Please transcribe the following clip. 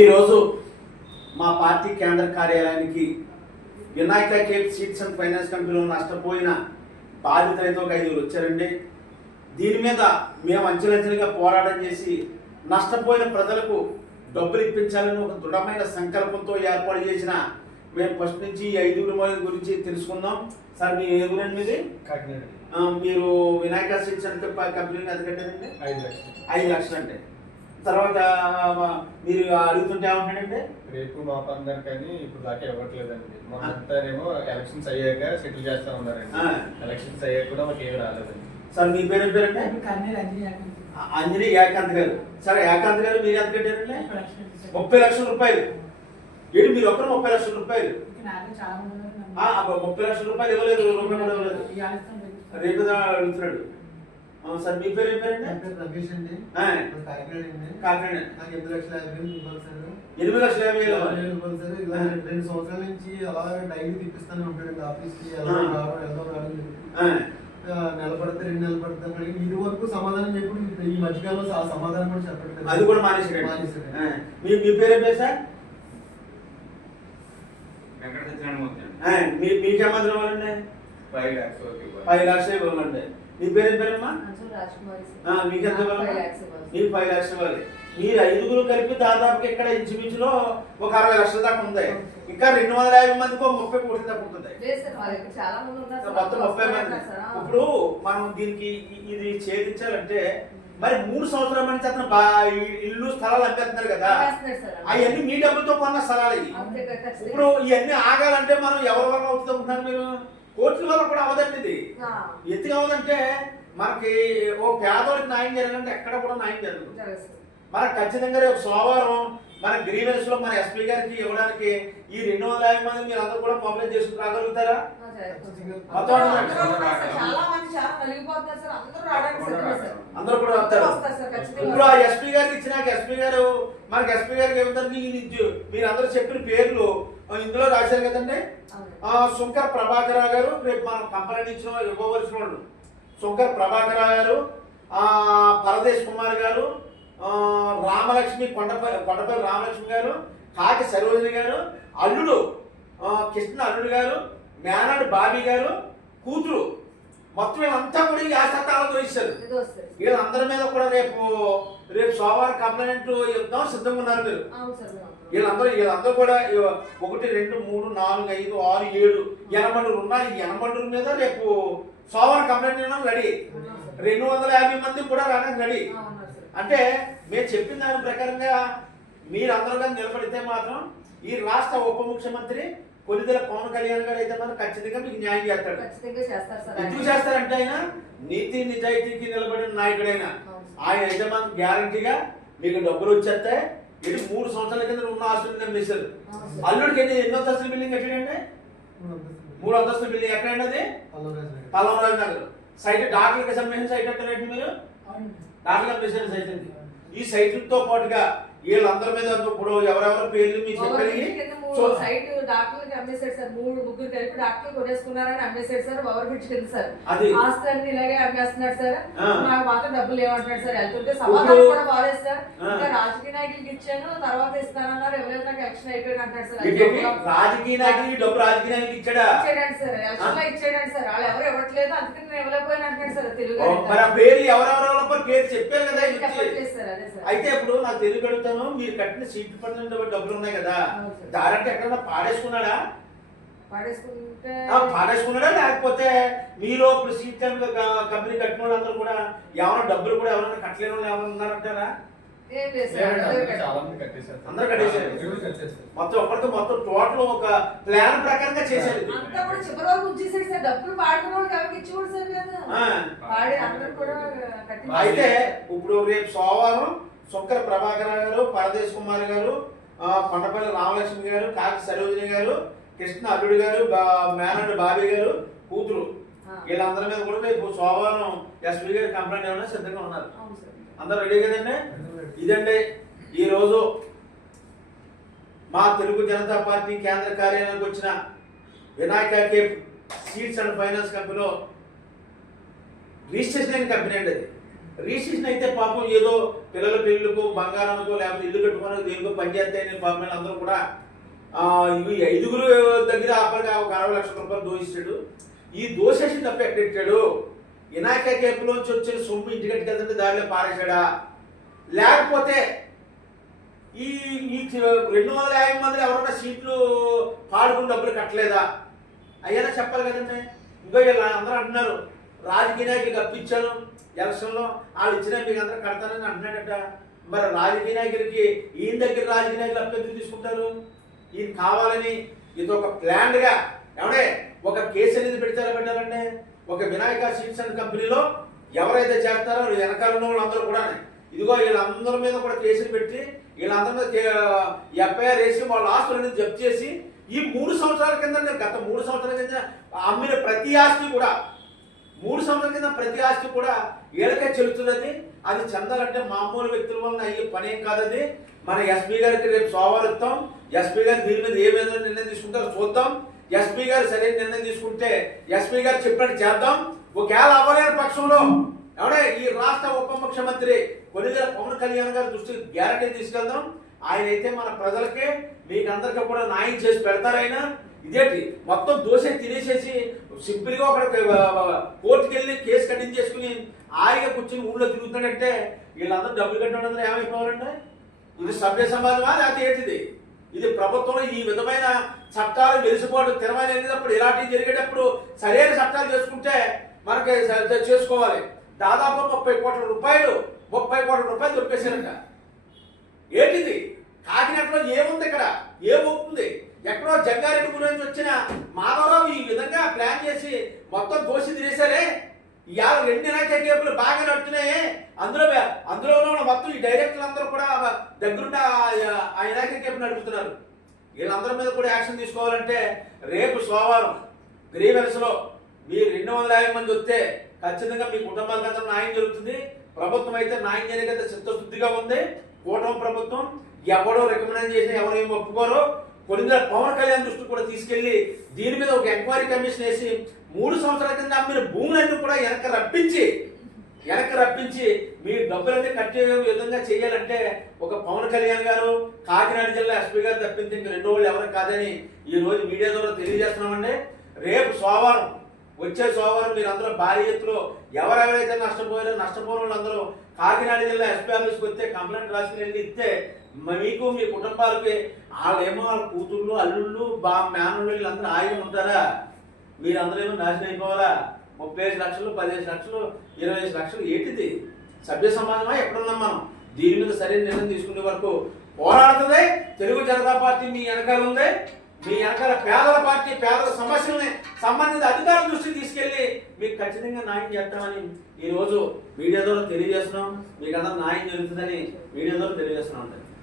ఈరోజు మా పార్టీ కేంద్ర కార్యాలయానికి Vinayaka cape seats and finance కంపెనీలో నష్టపోయిన బాధితులైతే ఒక ఐదుగురు వచ్చారండి. దీని మీద మేము అంచెలంచెలుగా పోరాటం చేసి నష్టపోయిన ప్రజలకు డబ్బులు ఇప్పించాలని ఒక దృఢమైన సంకల్పంతో ఏర్పాటు చేసిన మేము ఫస్ట్ నుంచి ఈ ఐదుగురు గురించి తెలుసుకుందాం. సార్ మీ ఏ ఊరండి మీది? కాకినాడ. మీరు వినాయక సీట్స్ అండ్ కంపెనీని ఎంత కట్టారండి ఐదు లక్షలు. ఐదు లక్షలు అంటే. తర్వాత ఆ, మీరు అడుగుతుంటే ఏమంటాడంటే? రేపు మా పందరు కానీ ఇప్పుడు దాకా ఇవ్వట్లేదండి. మొన్నంతానేమో ఎలక్షన్స్ అయ్యాక సెటిల్ చేస్తా ఉన్నారండి. ఎలక్షన్స్ అయ్యాక కూడా మాకు ఏమి రాలేదండి. సార్ మీ పేరు పేరంటే అంజనీ ఏకాంత్ గారు. సరే ఏకాంత్ గారు మీరు ఎంత కట్టారండి? ముప్పై లక్షల రూపాయలు. ఏంటి మీరు ఒక్కరు ముప్పై లక్షల రూపాయలు? నాకు చాలా మంది ఉన్నారు. నన్ను. ఆ, అబ్బా, ముప్పై లక్షల రూపాయలు ఇవ్వలేదు రూపాయలు కూడా ఇవ్వలేదు. రేపు అడుగుతున్నాడు. ఆ, సార్ మీ పేరు ఏం పేరండి? పేరు రమేష్ అండి. కాకినాడ అండి. కాకినాడ. నాకు ఎనిమిది లక్షల యాభై వేలు ఇవ్వాలి సార్. ఎనిమిది లక్షల యాభై వేలు? యాభై వేలు ఇవ్వాలి సార్. ఇలా రెండు- సంవత్సరాల నుంచి అలా డైలీ తిప్పిస్తానే ఉంటాడండి ఆఫీస్కి ఎలా. రావడం వెళ్దాం రావడం ఆ, ఆ, నెల పడితే రెండు నెలలు పడితే అని అడిగి ఇది వరకు సమాధానం చెప్పి ఈ మధ్యకాలంలో ఆ సమాధానం కూడా చెప్పట్లేదు అది కూడా మానేసాడు మానేశాడు. ఆ, మీ మీ పేరు ఏం పేరు సార్? మీ మీకేమంది ఇవ్వాలండి? ఫైవ్ ల్యాక్స్. పది లక్షలు ఇవ్వాలండి? మీ పేరు ఏం పేరమ్మా మీకు ఎంత ఇవ్వాలి? ఫైవ్ ల్యాక్స్ ఇవ్వాలి. లక్షలు ఇవ్వాలి మీరు ఐదుగురు కలిపి దాదాపుగా ఇక్కడ ఇంచుమించులో ఒక అరవై లక్షల దాకా ఉంది ఇంకా రెండు వందల యాభై మందికి ఒక ముప్పై కోట్ల దాకా ఉంటుంది. మొత్తం ముప్పై మంది. ఇప్పుడు మనం దీనికి ఇది ఛేదించాలంటే మరి మూడు సంవత్సరాల నుంచి అతను ఇల్లు స్థలాలు అమ్మేస్తున్నారు కదా. అవన్నీ మీ డబ్బులతో కొన్న స్థలాలు. ఇప్పుడు ఇవన్నీ ఆగాలంటే మనం ఎవరి వల్ల అవుతుంది మీరు కోర్టుల వల్ల కూడా అవదండి ఇది. ఎందుకు అవదంటే మనకి ఓ పేదోడికి న్యాయం జరగాలంటే ఎక్కడ కూడా న్యాయం జరగదు. మనకు ఖచ్చితంగా రేపు సోమవారం మన గ్రీవెన్స్లో మన ఎస్పీ గారికి ఇవ్వడానికి ఈ రెండు వందల యాభై మంది మీరు అందరూ కూడా మొబైల్ చేసుకుని రాగలుగుతారా? అందరూ అందరూ ఉన్నారు సార్. చాలా మంది చాలా నలిగిపోతున్నారు సార్. అందరూ రావడానికి సిద్ధమే సార్. అందరూ కూడా వస్తారు. ఇప్పుడు ఆ. ఎస్పీ గారికి ఇచ్చినాక ఎస్పీ గారు మనకి ఎస్పీ గారికి ఏమంటారు? మీరు అందరూ చెప్పిన పేర్లు ఇందులో రాశారు కదండి? శంకర్ ప్రభాకర్ గారు రేపు మనం కంపెనీ ఇచ్చిన ఇవ్వవలసిన వాళ్ళు. శంకర్ ప్రభాకర్ గారు ఆ, పరదేశ్ కుమార్ గారు రామలక్ష్మి కొండపల్లి కొండపల్లి రామలక్ష్మి గారు కాకి సరోజిని గారు అల్లుడు కృష్ణ అల్లుడు గారు మేనాడు బాబీ గారు కూతురు మొత్తం వీళ్ళంతా కూడా ఈ ఆశాతాలతో ఇస్తారు. వీళ్ళందరి మీద కూడా రేపు రేపు సోమవారం కంప్లైంట్ ఇద్దాం సిద్ధంగా ఉన్నారు మీరు. వీళ్ళందరూ వీళ్ళందరూ కూడా ఒకటి రెండు మూడు నాలుగు ఐదు ఆరు ఏడు ఎనమండులు ఉన్నాయి ఈ ఎనమండుల మీద రేపు సోమవారం కంప్లైంట్ ఇవ్వడం రెడీ రెండు వందల యాభై మంది కూడా రావడానికి రెడీ ఉన్నారు. అంటే మేము చెప్పిన దాని ప్రకారంగా మీరందరూ కానీ నిలబడితే మాత్రం ఈ రాష్ట్ర ఉప ముఖ్యమంత్రి కొన్నిదల పవన్ కళ్యాణ్ గారు అయితే మాత్రం ఖచ్చితంగా మీకు న్యాయం చేస్తాడు. ఎందుకు ఆయన. చేస్తారంటే ఆయన నీతి నిజాయితీకి నిలబడిన నాయకుడైన. అవును సార్. ఆయన అయితే మాత్రం గ్యారంటీగా మీకు డబ్బులు వచ్చేస్తే ఇది మూడు సంవత్సరాల కింద ఉన్న ఆస్తులు సార్. అల్లుడికి ఎన్ని ఎన్ని అంతస్తుల బిల్డింగ్ కట్టాడండి? మూడు అంతస్తుల బిల్డింగ్ ఎక్కడండి అది పల్లవరాజు నగర్. సైట్ డాక్టర్కి సంబంధించిన సైట్ అంటారండి మీరు. డాక్టర్ అమ్మేశారు సైట్ అండి. ఈ సైట్లతో పాటుగా వీళ్ళందరి మీద ఇప్పుడు ఎవరెవరి పేర్లు మీకు ఒకరి సైట్ డాక్టర్లకి అమ్మేశాడు సార్ మూడు ముగ్గురు కలిపి డాక్టర్లు కొనేసుకున్నారని అమ్మేశాడు సార్ పవర్ బిట్ కింద సార్. ఆస్తి అన్ని ఇలాగే అమ్మేస్తున్నాడు సార్. నాకు మాత్రం డబ్బులు లేవంటున్నాడు సార్. వెళ్తుంటే సమాధానం కూడా బాలేదు సార్. ఇంకా రాజకీయ నాయకులకి ఇచ్చాను తర్వాత ఇస్తానన్నారు ఎవరైనా నాకు ఎలక్షన్ అయిపోయింది అంటాడు సార్? రాజకీయ నాయకులకి డబ్బు రాజకీయ నాయకులకి ఇచ్చాడా? ఇచ్చాడండి సార్. ఎలక్షన్లో ఇచ్చాడండి సార్. వాళ్ళు ఎవరు ఇవ్వట్లేదు అందుకని నేను ఇవ్వలేకపోయినా అంటున్నాడు సార్. తెలుగు మరి పేర్లు ఎవరెవరెవరో పేరు చెప్పారు కదా అయితే ఇప్పుడు నాకు తెలుగు అడుగుతాను మీరు కట్టిన సీట్లు పడిన డబ్బులు ఉన్నాయి కదా. అవును దారంటే ఎక్కడన్నా పాడేసుకున్నాడా? పాడేసుకుంటే ఆ, పాడేసుకున్నాడా? లేకపోతే మీలో ఇప్పుడు సీట్ కంపెనీ కట్టిన వాళ్ళందరూ కూడా ఎవరైనా డబ్బులు కూడా ఎవరైనా కట్టలేని వాళ్ళు ఎవరైనా ఉన్నారంటారా? అందరూ కట్టేశారు. మొత్తం ఒకరికి మొత్తం టోటల్ ఒక ప్లాన్ ప్రకారంగా చేశారు అయితే ఇప్పుడు రేపు సోమవారం శంకర ప్రభాకర్ గారు పరదేశ్ కుమార్ గారు కొండపల్లి రామలక్ష్మి గారు కాకి సరోజిని గారు కృష్ణ అల్లుడు గారు మేనల్డ్ బాబీ గారు కూతురు. వీళ్ళందరి మీద కూడా రేపు సోమవారం ఎస్పీ గారు కంప్లైంట్ ఏమైనా సిద్ధంగా ఉన్నారు. అందరు రెడీ కదండి? ఇదండి. ఈరోజు మా తెలుగు జనతా పార్టీ కేంద్ర కార్యాలయానికి వచ్చిన Vinayaka cape seeds and finance కంపెనీలో రిజిస్ట్రేషన్ అయిన కంపెనీ అండి అది. రీసెషన్ అయితే పాపం ఏదో పిల్లల పెళ్ళికో బంగారానికో లేకపోతే ఇల్లు కట్టుకోవడానికి దేనికో పనిచేస్తాయని పాపం అందరూ కూడా ఇవి ఐదుగురు దగ్గర అప్పటికి ఒక అరవై లక్షల రూపాయలు దోషించాడు. ఈ దోషేసి తప్ప ఎక్కడెట్టాడు వినాయక కేపులోంచి వచ్చిన సొమ్ము ఇంటికి కదంటే దారిలో పారేశాడా? లేకపోతే ఈ ఈ రెండు వందల యాభై మంది ఎవరన్నా సీట్లు పాడుకుని డబ్బులు కట్టలేదా? అయ్యేలా చెప్పాలి కదండి. ఇంకో వీళ్ళు అందరూ అంటున్నారు. రాజకీయ నాయకులకు అప్పించాను ఎలక్షన్లో వాళ్ళు ఇచ్చిన మీకు అందరూ కడతానని అంటున్నాడట. మరి రాజకీయ నాయకులకి ఈయన దగ్గర రాజకీయ నాయకులు అభ్యర్థులు తీసుకుంటారు? ఈయన కావాలని ఇది ఒక ప్లాన్గా ఏమంటే ఒక కేసు అనేది పెడతారా పెట్టారంటే ఒక వినాయక సీడ్స్ అండ్ కంపెనీలో ఎవరైతే చేస్తారో వెనకాల ఉన్న వాళ్ళందరూ కూడా ఇదిగో వీళ్ళందరి మీద కూడా కేసులు పెట్టి వీళ్ళందరి మీద ఎఫ్ఐఆర్ వేసి వాళ్ళ ఆస్తులను జప్తు చేసి ఈ మూడు సంవత్సరాల కింద గత మూడు సంవత్సరాల కింద అమ్మిన ప్రతి ఆస్తి కూడా మూడు సంవత్సరాల కింద ప్రతి ఆస్తి కూడా వీళ్ళకే చెల్లుతున్నది. అది చెందాలంటే మామూలు వ్యక్తుల వలన అయ్యే పనేం కాదది మన ఎస్పీ గారికి రేపు సోమవారం ఇస్తాం. ఎస్పీ గారు దీని మీద ఏ విధంగా నిర్ణయం తీసుకుంటారో చూద్దాం. ఎస్పీ గారు సరైన నిర్ణయం తీసుకుంటే ఎస్పీ గారు చెప్పినట్టు చేద్దాం. ఒకవేళ అవ్వలేని పక్షంలో ఎవడే ఈ రాష్ట్ర ఉప ముఖ్యమంత్రి కొనిదెల పవన్ కళ్యాణ్ గారి దృష్టికి గ్యారంటీ తీసుకెళ్దాం. ఆయన అయితే మన ప్రజలకే మీకు అందరికీ కూడా న్యాయం చేసి పెడతారైనా ఇదేంటి? మొత్తం దోశ తినేసేసి సింపుల్గా ఒకటి ఒక కోర్టుకి వెళ్ళి కేసు కఠిన చేసుకుని హాయిగా కూర్చొని ఊళ్ళో తిరుగుతాడంటే వీళ్ళందరూ డబ్బులు కట్టడం ఏమైపోవాలంటే ఇది సభ్య సమాజమా లేకపోతే ఏంటిది? ఇది ప్రభుత్వం ఈ విధమైన చట్టాలు వెలిసిపోవడం తిరమైన ఇలాంటివి జరిగేటప్పుడు సరైన చట్టాలు చేసుకుంటే మనకి చేసుకోవాలి. దాదాపు ముప్పై కోట్ల రూపాయలు ముప్పై కోట్ల రూపాయలు దొరికేసారంట ఏంటిది? కాకినాడలో ఏముంది ఇక్కడ? ఏమవుతుంది ఎక్కడో జంగారెడ్డి గురించి వచ్చిన మాధవరావు ఈ విధంగా ప్లాన్ చేసి మొత్తం దోషి తినేశారే? ఇవాళ రెండు వినాయక కేపులు బాగా నడుతున్నాయి. అందులో అందులో ఉన్న మొత్తం ఈ డైరెక్టర్లు అందరూ కూడా దగ్గరుండి ఆ- ఆ వినాయక కేపు నడుపుతున్నారు. వీళ్ళందరి మీద కూడా యాక్షన్ తీసుకోవాలంటే రేపు సోమవారం గ్రీవెన్స్లో మీరు రెండు వందల యాభై మంది వస్తే ఖచ్చితంగా మీ కుటుంబాలకు అంతా న్యాయం జరుగుతుంది. ప్రభుత్వం అయితే న్యాయం చిత్తశుద్ధిగా ఉంది. కూటమి ప్రభుత్వం ఎవడో రికమెండ్ చేసిన ఎవరు ఏం ఒప్పుకోరో కొన్ని పవన్ కళ్యాణ్ దృష్టి కూడా తీసుకెళ్ళి దీని మీద ఒక ఎంక్వైరీ కమిషన్ వేసి మూడు సంవత్సరాల కింద మీరు భూములన్నీ కూడా వెనక రప్పించి వెనక రప్పించి మీ డబ్బులన్నీ కట్టే విధంగా చేయాలంటే ఒక పవన్ కళ్యాణ్ గారు కాకినాడ జిల్లా ఎస్పీ గారు తప్పించి ఇంక రెండు వాళ్ళు ఎవరు కాదని ఈ రోజు మీడియా ద్వారా తెలియజేస్తున్నామండి. రేపు సోమవారం వచ్చే సోమవారం మీరు అందరూ భారీ ఎత్తులో ఎవరెవరైతే నష్టపోయారో నష్టపోయిన వాళ్ళందరూ కాకినాడ జిల్లా ఎస్పీ ఆఫీస్కి వస్తే కంప్లైంట్ రాసుకుని వెళ్ళి ఇస్తే మీకు మీ కుటుంబాలకి వాళ్ళేమో వాళ్ళ కూతుళ్ళు అల్లుళ్ళు బా మేనళ్ళు వీళ్ళందరూ ఆగి ఉంటారా? మీరందరూ ఏమో నాశనం అయిపోవాలా? ముప్పై ఐదు లక్షలు పదిహేను లక్షలు ఇరవై ఐదు లక్షలు ఏంటిది? సభ్య సమాజమా? ఎక్కడున్నాం మనం? దీని మీద సరైన నిర్ణయం తీసుకునే వరకు పోరాడుతుంది. తెలుగు జనతా పార్టీ మీ వెనకాల ఉంది. మీ వెనకాల పేదల పార్టీ పేదల సమస్యల్ని సంబంధిత అధికారుల దృష్టికి తీసుకెళ్ళి మీకు ఖచ్చితంగా న్యాయం చేస్తామని ఈ రోజు మీడియా ద్వారా తెలియజేస్తున్నాం. మీకు అందరూ న్యాయం జరుగుతుందని మీడియా ద్వారా తెలియజేస్తున్నాం